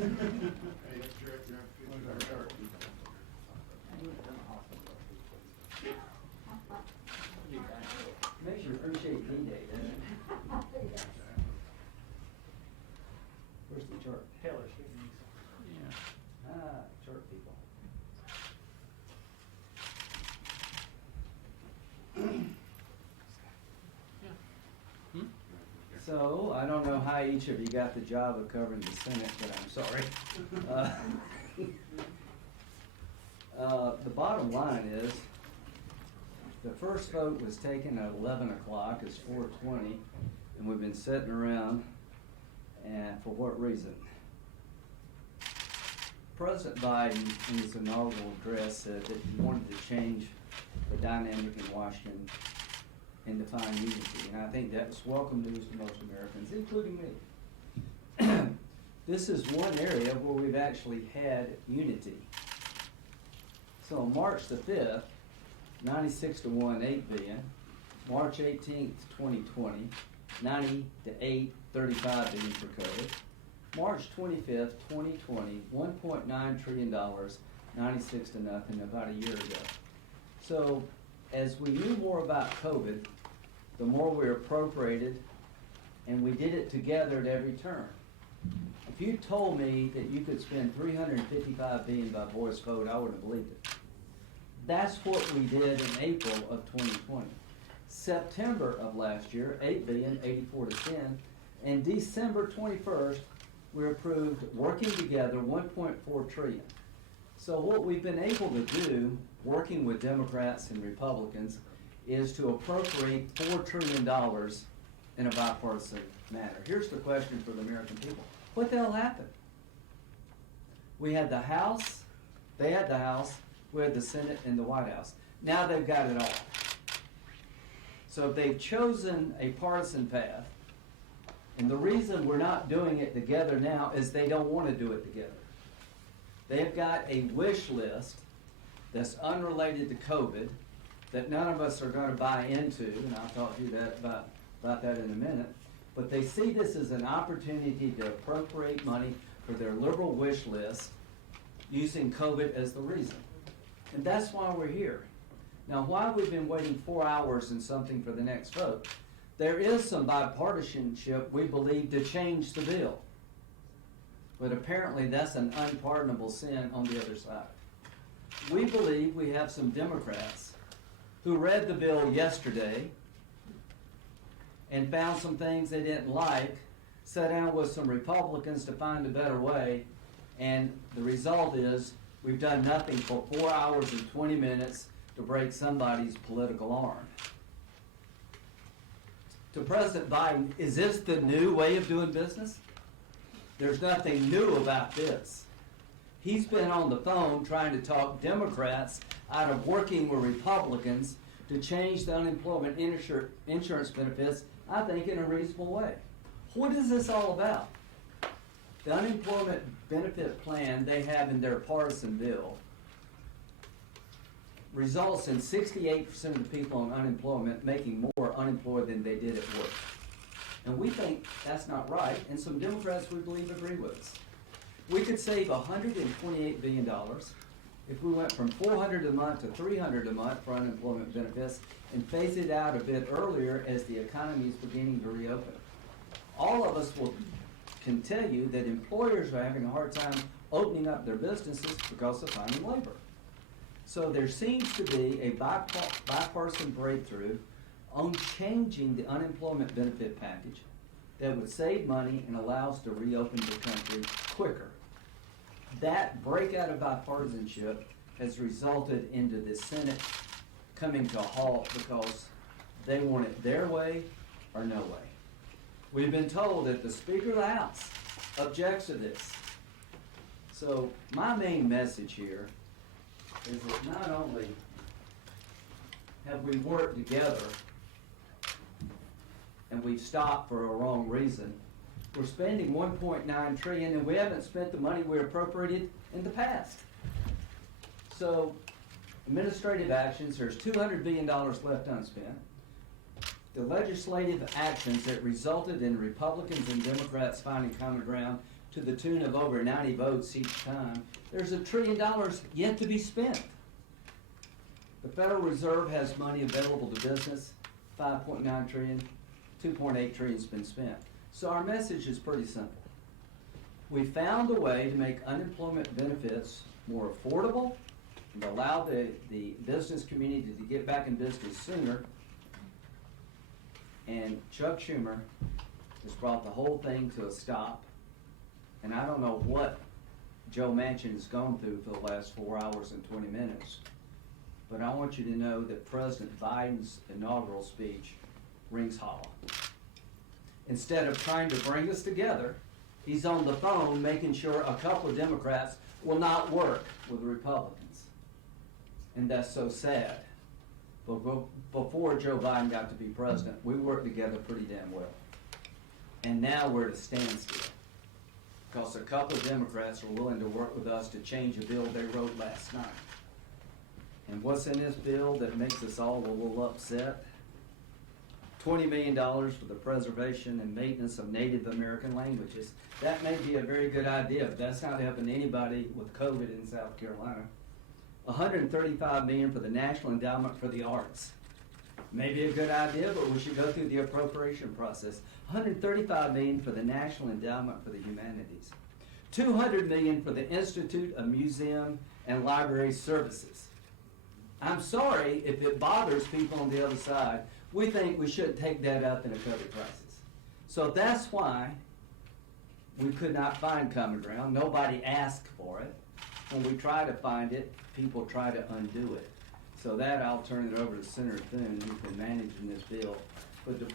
Makes you appreciate D-Day, doesn't it? Where's the chart? Taylor's getting these. Ah, chart people. So, I don't know how each of you got the job of covering the Senate, but I'm sorry. The bottom line is, the first vote was taken at 11 o'clock, it's 4:20, and we've been sitting around, and for what reason? President Biden, in his inaugural address, said that he wanted to change the dynamic in Washington and define unity, and I think that was welcome news to most Americans, including me. This is one area where we've actually had unity. So on March the 5th, 96-1, 8 billion. March 18th, 2020, 90-8, 35 billion for COVID. March 25th, 2020, $1.9 trillion, 96-0, about a year ago. So as we knew more about COVID, the more we appropriated, and we did it together at every turn. If you told me that you could spend $355 billion by voice vote, I wouldn't have believed it. That's what we did in April of 2020. September of last year, 8 billion, 84-10, and December 21st, we approved working together 1.4 trillion. So what we've been able to do, working with Democrats and Republicans, is to appropriate $4 trillion in a bipartisan manner. Here's the question for the American people. What the hell happened? We had the House, they had the House, we had the Senate and the White House. Now they've got it all. So they've chosen a partisan path, and the reason we're not doing it together now is they don't want to do it together. They've got a wish list that's unrelated to COVID that none of us are going to buy into, and I'll talk to you about that in a minute. But they see this as an opportunity to appropriate money for their liberal wish list using COVID as the reason. And that's why we're here. Now, why we've been waiting 4 hours and something for the next vote, there is some bipartisanship, we believe, to change the bill. But apparently that's an unpardonable sin on the other side. We believe we have some Democrats who read the bill yesterday and found some things they didn't like, sat down with some Republicans to find a better way, and the result is we've done nothing for 4 hours and 20 minutes to break somebody's political arm. To President Biden, is this the new way of doing business? There's nothing new about this. He's been on the phone trying to talk Democrats out of working with Republicans to change the unemployment insurance benefits, I think, in a reasonable way. What is this all about? The unemployment benefit plan they have in their partisan bill results in 68% of the people on unemployment making more unemployed than they did at work. And we think that's not right, and some Democrats, we believe, agree with us. We could save $128 billion if we went from $400 a month to $300 a month for unemployment benefits and phase it out a bit earlier as the economy is beginning to reopen. All of us can tell you that employers are having a hard time opening up their businesses because of finding labor. So there seems to be a bipartisan breakthrough on changing the unemployment benefit package that would save money and allow us to reopen the country quicker. That breakout of bipartisanship has resulted into the Senate coming to a halt because they want it their way or no way. We've been told that the Speaker of the House objects to this. So my main message here is that not only have we worked together and we've stopped for a wrong reason, we're spending $1.9 trillion and we haven't spent the money we appropriated in the past. So administrative actions, there's $200 billion left unspent. The legislative actions that resulted in Republicans and Democrats finding common ground to the tune of over 90 votes each time, there's $1 trillion yet to be spent. The Federal Reserve has money available to business, 5.9 trillion, 2.8 trillion has been spent. So our message is pretty simple. We found a way to make unemployment benefits more affordable and allow the business community to get back in business sooner. And Chuck Schumer has brought the whole thing to a stop. And I don't know what Joe Manchin has gone through for the last 4 hours and 20 minutes. But I want you to know that President Biden's inaugural speech rings hollow. Instead of trying to bring us together, he's on the phone making sure a couple of Democrats will not work with the Republicans. And that's so sad. But before Joe Biden got to be president, we worked together pretty damn well. And now we're at a standstill, because a couple of Democrats are willing to work with us to change a bill they wrote last night. And what's in this bill that makes us all a little upset? $20 million for the preservation and maintenance of Native American languages. That may be a very good idea, but that's not helping anybody with COVID in South Carolina. $135 million for the National Endowment for the Arts. Maybe a good idea, but we should go through the appropriation process. $135 million for the National Endowment for the Humanities. $200 million for the Institute of Museum and Library Services. I'm sorry if it bothers people on the other side. We think we should take that up in a COVID crisis. So that's why we could not find common ground. Nobody asked for it. When we try to find it, people try to undo it. So that I'll turn it over to Senator Thune, who's been managing this bill. But the